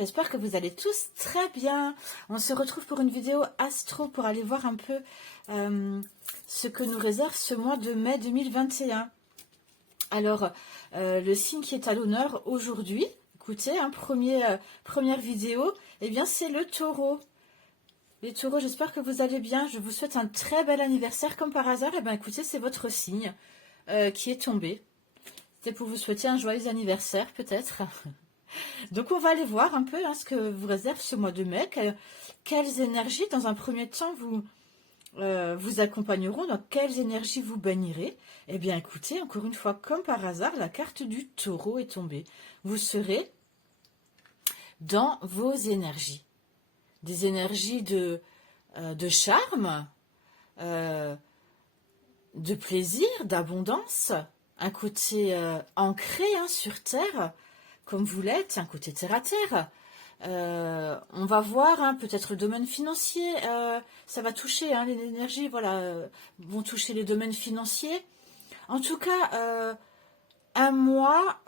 j'espère que vous allez tous très bien. On se retrouve pour une vidéo astro pour aller voir un peu ce que nous réserve ce mois de mai 2021. Alors, le signe qui est à l'honneur aujourd'hui, écoutez, première vidéo, eh bien c'est le taureau. Les taureaux, j'espère que vous allez bien. Je vous souhaite un très bel anniversaire. Comme par hasard, eh bien écoutez, c'est votre signe qui est tombé. C'était pour vous souhaiter un joyeux anniversaire peut-être. Donc on va aller voir un peu ce que vous réserve ce mois de mai. Quelles énergies, dans un premier temps, vous accompagneront, dans quelles énergies vous baignerez. Eh bien écoutez, encore une fois, comme par hasard, la carte du taureau est tombée. Vous serez dans vos énergies. Des énergies de charme, de plaisir, d'abondance, un côté ancré sur Terre, comme vous l'êtes, un côté terre à terre. On va voir peut-être le domaine financier, ça va toucher les énergies, voilà, vont toucher les domaines financiers. En tout cas, un mois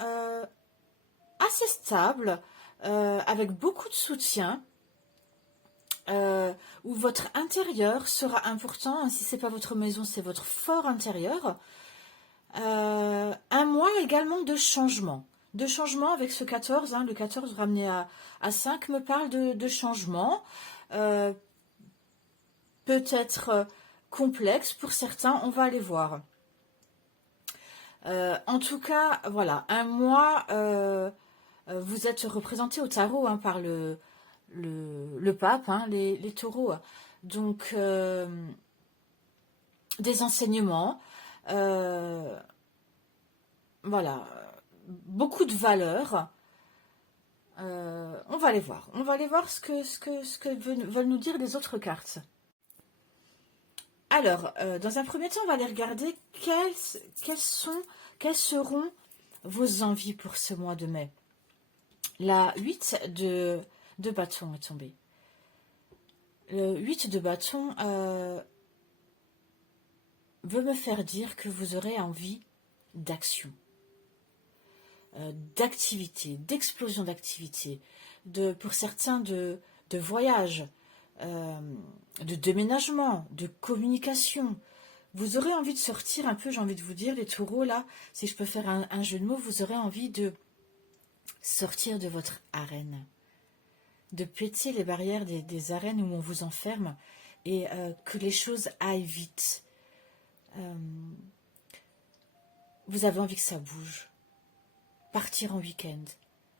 assez stable, avec beaucoup de soutien, où votre intérieur sera important. Si c'est pas votre maison, c'est votre fort intérieur. Un mois également de changement. De changement avec ce 14, le 14 ramené à 5 me parle de changement, peut-être complexe pour certains, on va aller voir. En tout cas, voilà, un mois, vous êtes représenté au tarot par le pape, les taureaux. Donc, des enseignements, voilà, beaucoup de valeurs. On va aller voir. On va aller voir ce que veulent nous dire les autres cartes. Alors, dans un premier temps, on va aller regarder quelles seront vos envies pour ce mois de mai. La 8 de bâton est tombée. Le 8 de bâton veut me faire dire que vous aurez envie d'action, d'activité, d'explosion d'activité, pour certains de voyage, de déménagement, de communication. Vous aurez envie de sortir un peu, j'ai envie de vous dire, les taureaux, là, si je peux faire un jeu de mots, vous aurez envie de sortir de votre arène, de péter les barrières des arènes où on vous enferme, et que les choses aillent vite. Vous avez envie que ça bouge. Partir en week-end,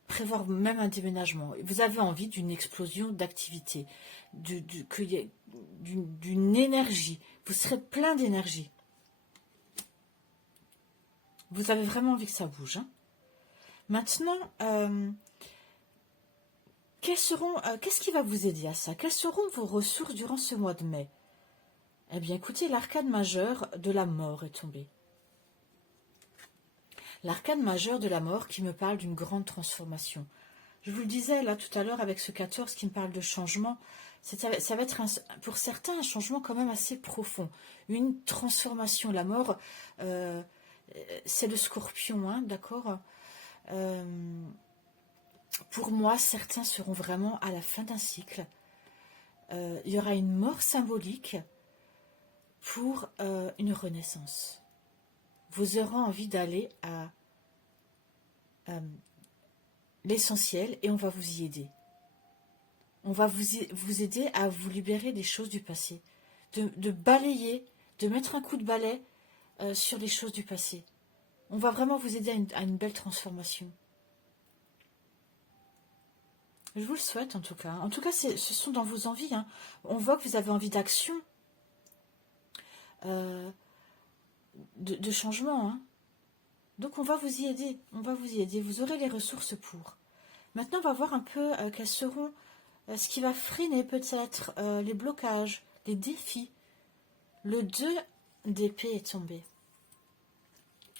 prévoir même un déménagement. Vous avez envie d'une explosion d'activité, d'une énergie. Vous serez plein d'énergie. Vous avez vraiment envie que ça bouge. Maintenant, qu'est-ce qui va vous aider à ça? Quelles seront vos ressources durant ce mois de mai? Eh bien, écoutez, l'arcane majeur de la mort est tombée. L'arcane majeur de la mort qui me parle d'une grande transformation. Je vous le disais là tout à l'heure avec ce 14 qui me parle de changement. Ça va être pour certains un changement quand même assez profond. Une transformation. La mort, c'est le scorpion, d'accord. Pour moi, certains seront vraiment à la fin d'un cycle. Il y aura une mort symbolique pour une renaissance. Vous aurez envie d'aller à l'essentiel et on va vous y aider. On va vous aider à vous libérer des choses du passé, de balayer, de mettre un coup de balai sur les choses du passé. On va vraiment vous aider à une belle transformation. Je vous le souhaite en tout cas. En tout cas, ce sont dans vos envies. On voit que vous avez envie d'action, de changement. Donc on va vous y aider. On va vous y aider. Vous aurez les ressources pour. Maintenant, on va voir un peu quels seront ce qui va freiner peut-être les blocages, les défis. Le 2 d'épée est tombé.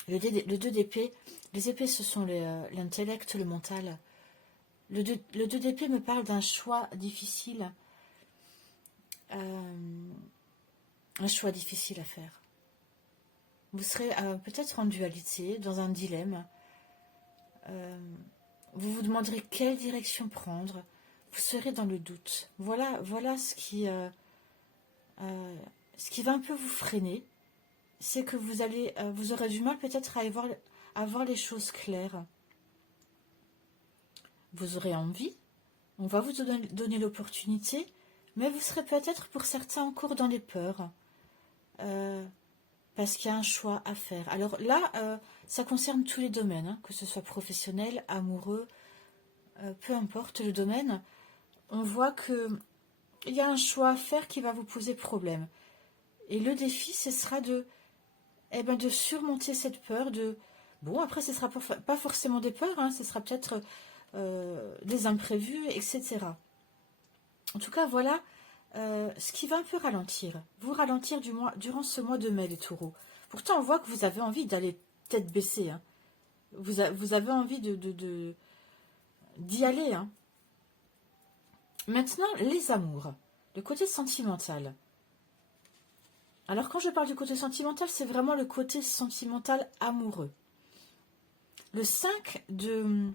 Le 2 d'épée, les épées, ce sont l'intellect, le mental. Le 2 d'épée me parle d'un choix difficile. Un choix difficile à faire. Vous serez peut-être en dualité, dans un dilemme. Vous vous demanderez quelle direction prendre. Vous serez dans le doute. Voilà ce qui va un peu vous freiner. C'est que vous aurez du mal peut-être à voir les choses claires. Vous aurez envie. On va vous donner l'opportunité. Mais vous serez peut-être pour certains encore dans les peurs. Parce qu'il y a un choix à faire. Alors là, ça concerne tous les domaines, hein, que ce soit professionnel, amoureux, peu importe le domaine. On voit qu'il y a un choix à faire qui va vous poser problème. Et le défi, ce sera de surmonter cette peur. Bon, après, ce ne sera pas forcément des peurs, hein, ce sera peut-être des imprévus, etc. En tout cas, voilà ce qui va un peu ralentir. Vous ralentir durant ce mois de mai, les taureaux. Pourtant, on voit que vous avez envie d'aller tête baissée. Hein. Vous avez envie d'y aller. Hein. Maintenant, les amours. Le côté sentimental. Alors, quand je parle du côté sentimental, c'est vraiment le côté sentimental amoureux. Le 5 de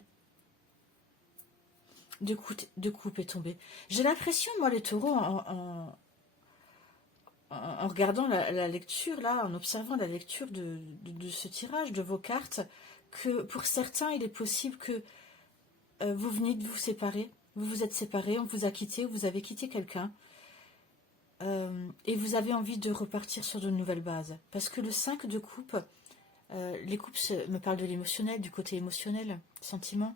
coupe est tombé. J'ai l'impression, moi, les taureaux, en regardant la lecture, là, en observant la lecture de ce tirage, de vos cartes, que pour certains, il est possible que vous veniez de vous séparer. Vous vous êtes séparés, on vous a quitté, vous avez quitté quelqu'un. Et vous avez envie de repartir sur de nouvelles bases. Parce que le 5 de coupe, les coupes me parlent de l'émotionnel, du côté émotionnel, sentiment.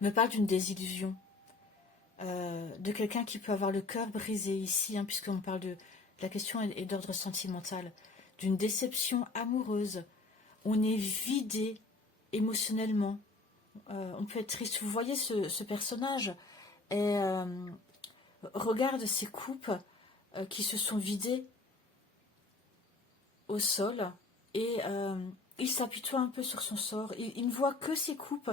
Me parle d'une désillusion, de quelqu'un qui peut avoir le cœur brisé ici, hein, puisqu'on parle de la question est d'ordre sentimental, d'une déception amoureuse. On est vidé émotionnellement. On peut être triste. Vous voyez ce personnage et regarde ces coupes qui se sont vidées au sol et il s'apitoie un peu sur son sort. Il ne voit que ces coupes.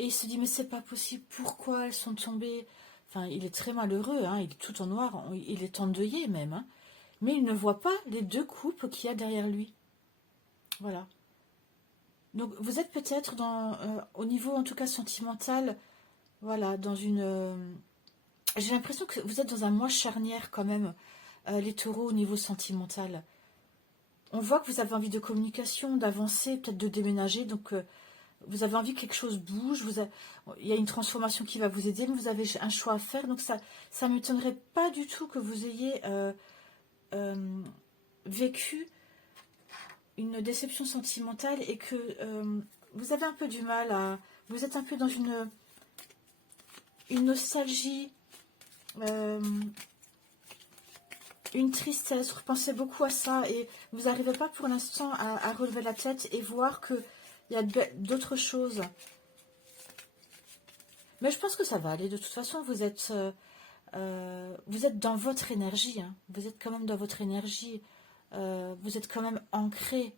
Et il se dit, mais c'est pas possible, pourquoi elles sont tombées? Enfin, il est très malheureux, hein, il est tout en noir, il est endeuillé même. Hein, mais il ne voit pas les deux coupes qu'il y a derrière lui. Voilà. Donc, vous êtes peut-être au niveau, en tout cas, sentimental, voilà, dans une... j'ai l'impression que vous êtes dans un mois charnière, quand même, les taureaux, au niveau sentimental. On voit que vous avez envie de communication, d'avancer, peut-être de déménager, donc... vous avez envie que quelque chose bouge, il y a une transformation qui va vous aider, mais vous avez un choix à faire. Donc ça ne m'étonnerait pas du tout que vous ayez vécu une déception sentimentale et que vous avez un peu du mal à... Vous êtes un peu dans une nostalgie, une tristesse, vous pensez beaucoup à ça et vous n'arrivez pas pour l'instant à relever la tête et voir que il y a d'autres choses. Mais je pense que ça va aller. De toute façon, vous êtes dans votre énergie. Hein. Vous êtes quand même dans votre énergie. Vous êtes quand même ancré.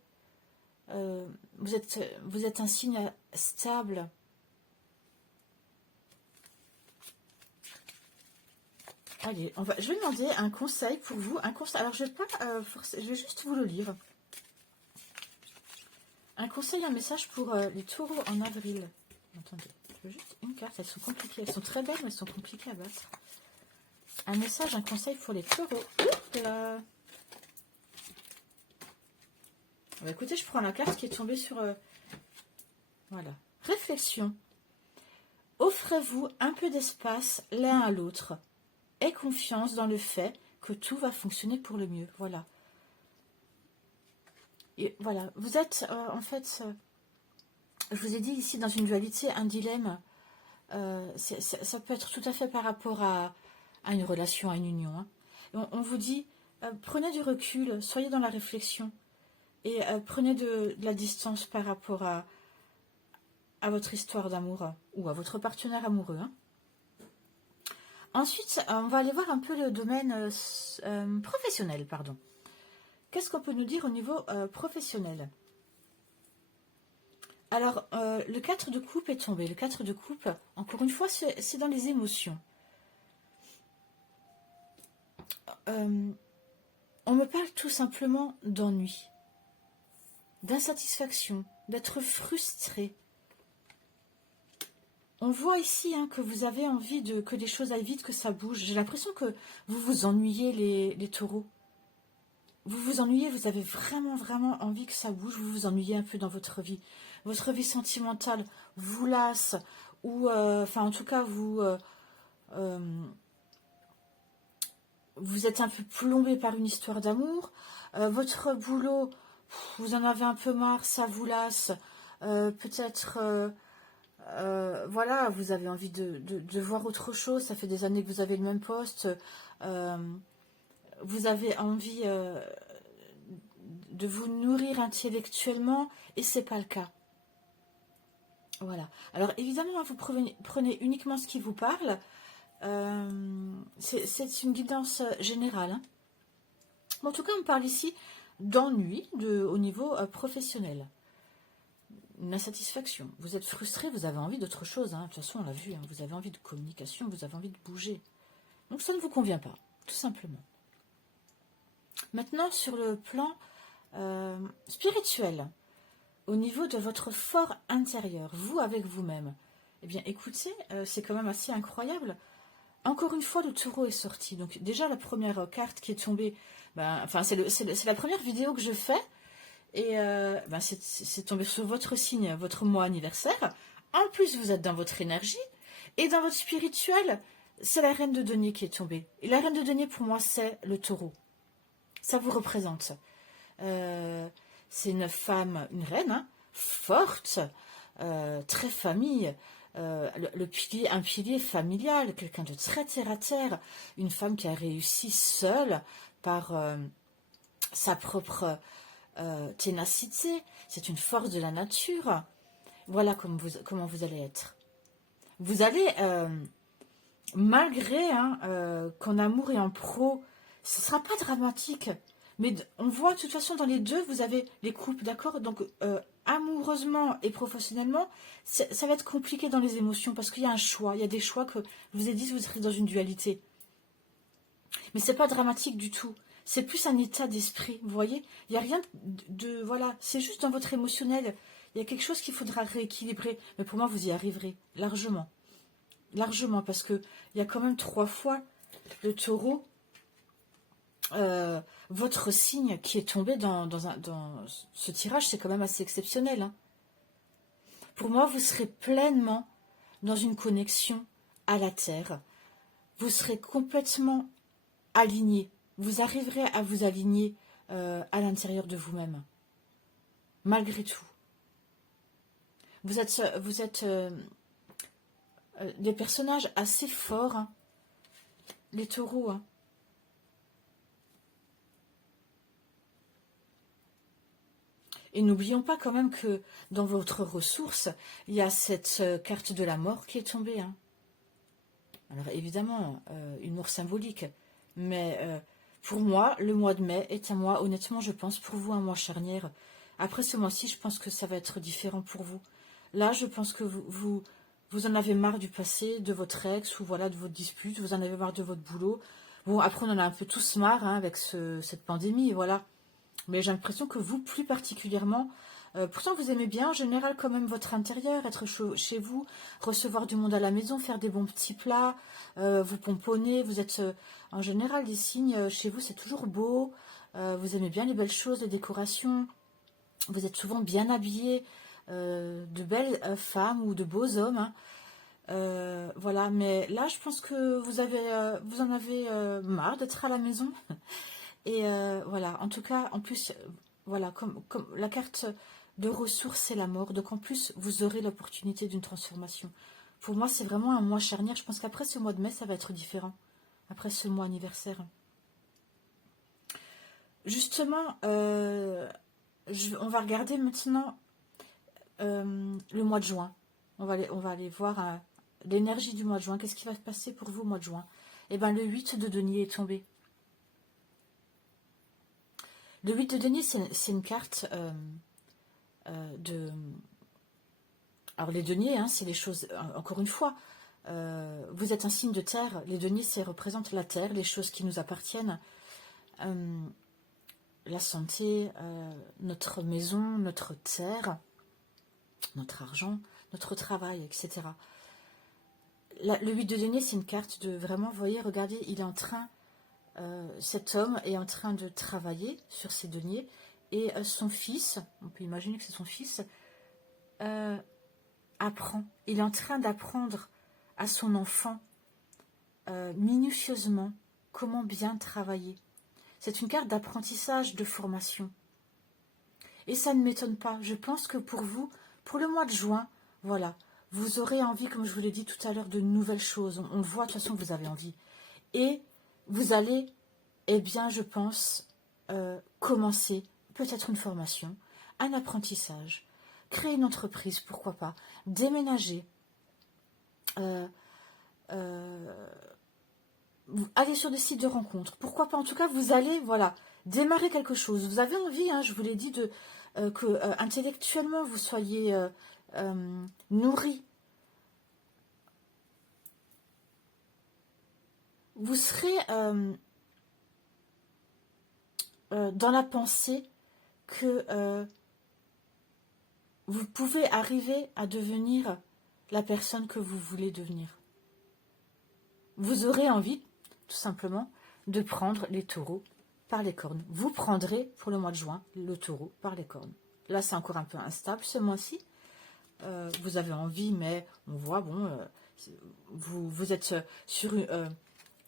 Vous êtes un signe stable. Allez, je vais demander un conseil pour vous. Alors, je vais pas je vais juste vous le lire. Un conseil, un message pour les taureaux en avril. Attendez, je veux juste une carte. Elles sont compliquées. Elles sont très belles, mais elles sont compliquées à battre. Un message, un conseil pour les taureaux. Là. Écoutez, je prends la carte qui est tombée sur... voilà. Réflexion. Offrez-vous un peu d'espace l'un à l'autre. Aie confiance dans le fait que tout va fonctionner pour le mieux. Voilà. Et voilà, vous êtes en fait, je vous ai dit ici dans une dualité, un dilemme, ça peut être tout à fait par rapport à une relation, à une union. Hein. On vous dit, prenez du recul, soyez dans la réflexion et prenez de la distance par rapport à votre histoire d'amour ou à votre partenaire amoureux. Hein. Ensuite, on va aller voir un peu le domaine professionnel, pardon. Qu'est-ce qu'on peut nous dire au niveau professionnel? Alors, le 4 de coupe est tombé. Le 4 de coupe, encore une fois, c'est dans les émotions. On me parle tout simplement d'ennui, d'insatisfaction, d'être frustré. On voit ici hein, que vous avez envie que les choses aillent vite, que ça bouge. J'ai l'impression que vous vous ennuyez, les taureaux. Vous vous ennuyez, vous avez vraiment, vraiment envie que ça bouge. Vous vous ennuyez un peu dans votre vie. Votre vie sentimentale vous lasse. Ou, enfin, en tout cas, euh, vous êtes un peu plombé par une histoire d'amour. Votre boulot, vous en avez un peu marre, ça vous lasse. Peut-être... voilà, vous avez envie de voir autre chose. Ça fait des années que vous avez le même poste. Euh, vous avez envie de vous nourrir intellectuellement et c'est pas le cas. Voilà. Alors évidemment, vous prenez uniquement ce qui vous parle. C'est une guidance générale. Hein. Bon, en tout cas, on parle ici d'ennui au niveau professionnel. Une insatisfaction. Vous êtes frustré, vous avez envie d'autre chose. Hein. De toute façon, on l'a vu, hein. Vous avez envie de communication, vous avez envie de bouger. Donc ça ne vous convient pas, tout simplement. Maintenant, sur le plan spirituel, au niveau de votre fort intérieur, vous avec vous-même, eh bien écoutez, c'est quand même assez incroyable. Encore une fois, le taureau est sorti. Donc déjà, la première carte qui est tombée, enfin c'est la première vidéo que je fais. Et c'est tombé sur votre signe, votre mois anniversaire. En plus, vous êtes dans votre énergie. Et dans votre spirituel, c'est la reine de denier qui est tombée. Et la reine de denier, pour moi, c'est le taureau. Ça vous représente. C'est une femme, une reine, hein, forte, très famille. Un pilier familial, quelqu'un de très terre-à-terre. Une femme qui a réussi seule par sa propre... ténacité, c'est une force de la nature. Voilà comment vous allez être. Vous allez, malgré qu'en amour et en pro, ce ne sera pas dramatique, mais on voit de toute façon dans les deux, vous avez les couples, d'accord. Donc, amoureusement et professionnellement, ça va être compliqué dans les émotions, parce qu'il y a un choix, il y a des choix que je vous ai dit, vous serez dans une dualité. Mais c'est pas dramatique du tout. C'est plus un état d'esprit, vous voyez. Il n'y a rien voilà, c'est juste dans votre émotionnel. Il y a quelque chose qu'il faudra rééquilibrer. Mais pour moi, vous y arriverez, largement. Largement, parce qu'il y a quand même 3 fois le taureau, votre signe qui est tombé dans ce tirage, c'est quand même assez exceptionnel. Hein. Pour moi, vous serez pleinement dans une connexion à la Terre. Vous serez complètement aligné. Vous arriverez à vous aligner à l'intérieur de vous-même, malgré tout. Vous êtes des personnages assez forts, hein, les taureaux. Hein. Et n'oublions pas quand même que dans votre ressource, il y a cette carte de la mort qui est tombée. Hein. Alors évidemment, une mort symbolique, mais... pour moi, le mois de mai est un mois, honnêtement, je pense, pour vous, un mois charnière. Après ce mois-ci, je pense que ça va être différent pour vous. Là, je pense que vous en avez marre du passé, de votre ex, ou voilà, de votre dispute, vous en avez marre de votre boulot. Bon, après, on en a un peu tous marre hein, avec cette pandémie, voilà. Mais j'ai l'impression que vous, plus particulièrement, pourtant vous aimez bien en général quand même votre intérieur, être chez vous, recevoir du monde à la maison, faire des bons petits plats, vous pomponner, vous êtes en général des signes chez vous, c'est toujours beau, vous aimez bien les belles choses, les décorations, vous êtes souvent bien habillés, de belles femmes ou de beaux hommes, hein. Voilà, mais là je pense que vous en avez marre d'être à la maison. Et voilà, en tout cas, en plus, voilà, comme la carte de ressources, c'est la mort. Donc en plus, vous aurez l'opportunité d'une transformation. Pour moi, c'est vraiment un mois charnière. Je pense qu'après ce mois de mai, ça va être différent. Après ce mois anniversaire. Justement, on va regarder maintenant le mois de juin. On va aller voir l'énergie du mois de juin. Qu'est-ce qui va se passer pour vous au mois de juin? Eh bien, le 8 de denier est tombé. Le 8 de denier, c'est une carte de... Alors les deniers, hein, c'est les choses... Encore une fois, vous êtes un signe de terre. Les deniers, ça représente la terre, les choses qui nous appartiennent. La santé, notre maison, notre terre, notre argent, notre travail, etc. le 8 de denier, c'est une carte de vraiment, vous voyez, regardez, il est en train, cet homme est en train de travailler sur ses deniers, et son fils, on peut imaginer que c'est son fils, apprend. Il est en train d'apprendre à son enfant minutieusement comment bien travailler. C'est une carte d'apprentissage, de formation. Et ça ne m'étonne pas. Je pense que pour vous, pour le mois de juin, voilà, vous aurez envie, comme je vous l'ai dit tout à l'heure, de nouvelles choses. On le voit, de toute façon, vous avez envie. Et vous allez, eh bien, je pense, commencer peut-être une formation, un apprentissage, créer une entreprise, pourquoi pas, déménager, aller sur des sites de rencontres, pourquoi pas, en tout cas, vous allez, voilà, démarrer quelque chose. Vous avez envie, hein, je vous l'ai dit, que intellectuellement, vous soyez nourri. Vous serez dans la pensée que vous pouvez arriver à devenir la personne que vous voulez devenir. Vous aurez envie, tout simplement, de prendre les taureaux par les cornes. Vous prendrez, pour le mois de juin, le taureau par les cornes. Là, c'est encore un peu instable ce mois-ci. Vous avez envie, mais on voit, bon, vous êtes sur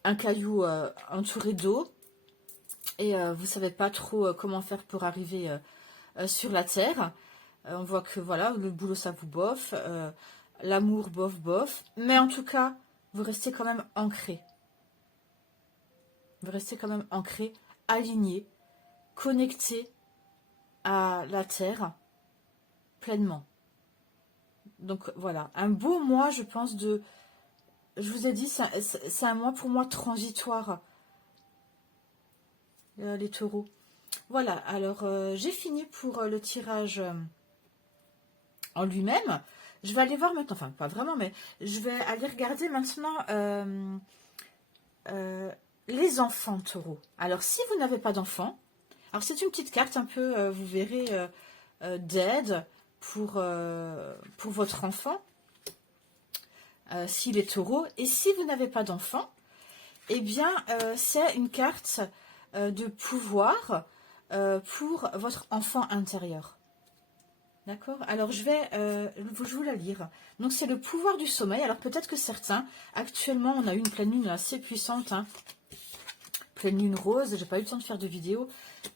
un caillou entouré d'eau et vous ne savez pas trop comment faire pour arriver sur la terre. On voit que, voilà, le boulot, ça vous bof, l'amour, bof, bof. Mais en tout cas, vous restez quand même ancré. Vous restez quand même ancré, aligné, connecté à la terre pleinement. Donc voilà, un beau mois, je pense, je vous ai dit, c'est un mois pour moi transitoire, les taureaux. Voilà, alors j'ai fini pour le tirage en lui-même. Je vais aller voir maintenant, enfin pas vraiment, mais je vais aller regarder maintenant les enfants taureaux. Alors si vous n'avez pas d'enfants, alors c'est une petite carte un peu, vous verrez, d'aide pour votre enfant, s'il est taureau. Et si vous n'avez pas d'enfant, eh bien c'est une carte de pouvoir pour votre enfant intérieur. D'accord? Alors je vais vous la lire. Donc c'est le pouvoir du sommeil. Alors peut-être que certains, actuellement on a eu une pleine lune assez puissante, hein. Pleine lune rose, j'ai pas eu le temps de faire de vidéo,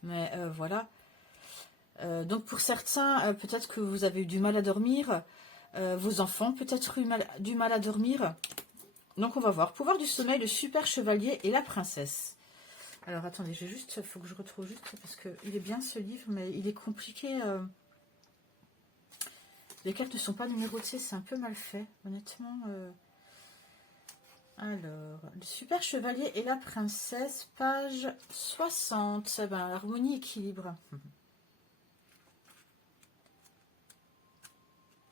mais voilà. Donc pour certains, peut-être que vous avez eu du mal à dormir, vos enfants peut-être eu du mal à dormir. Donc on va voir. Pouvoir du sommeil, le super chevalier et la princesse. Alors attendez, il faut que je retrouve juste, parce qu'il est bien ce livre, mais il est compliqué. Les cartes ne sont pas numérotées, c'est un peu mal fait, honnêtement. Alors, le super chevalier et la princesse, page 60. Ben, harmonie, équilibre.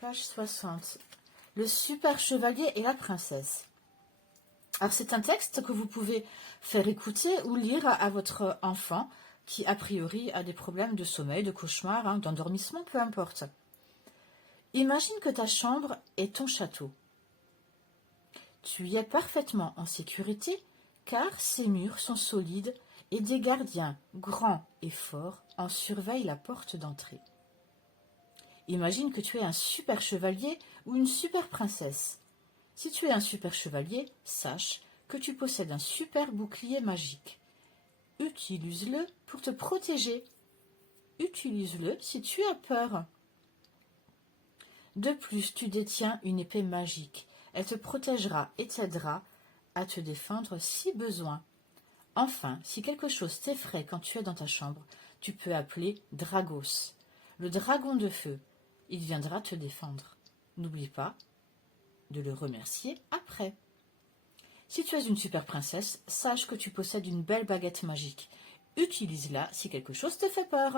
Page 60. Le super chevalier et la princesse. Alors, c'est un texte que vous pouvez faire écouter ou lire à votre enfant qui, a priori, a des problèmes de sommeil, de cauchemar, hein, d'endormissement, peu importe. Imagine que ta chambre est ton château. Tu y es parfaitement en sécurité car ses murs sont solides et des gardiens grands et forts en surveillent la porte d'entrée. Imagine que tu es un super chevalier ou une super princesse. Si tu es un super chevalier, sache que tu possèdes un super bouclier magique. Utilise-le pour te protéger. Utilise-le si tu as peur. De plus, tu détiens une épée magique. Elle te protégera et t'aidera à te défendre si besoin. Enfin, si quelque chose t'effraie quand tu es dans ta chambre, tu peux appeler Dragos, le dragon de feu. Il viendra te défendre. N'oublie pas de le remercier après. Si tu es une super princesse, sache que tu possèdes une belle baguette magique. Utilise-la si quelque chose te fait peur.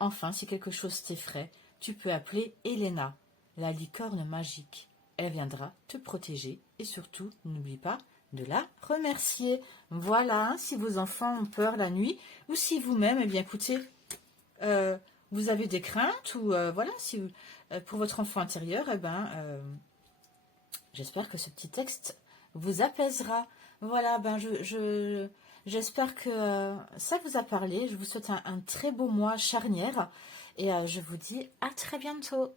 Enfin, si quelque chose t'effraie, tu peux appeler Elena, la licorne magique. Elle viendra te protéger et surtout, n'oublie pas de la remercier. Voilà, si vos enfants ont peur la nuit ou si vous-même, eh bien écoutez, vous avez des craintes ou voilà, si pour votre enfant intérieur, eh ben, j'espère que ce petit texte vous apaisera. Voilà, ben j'espère que ça vous a parlé. Je vous souhaite un très beau mois charnière et je vous dis à très bientôt.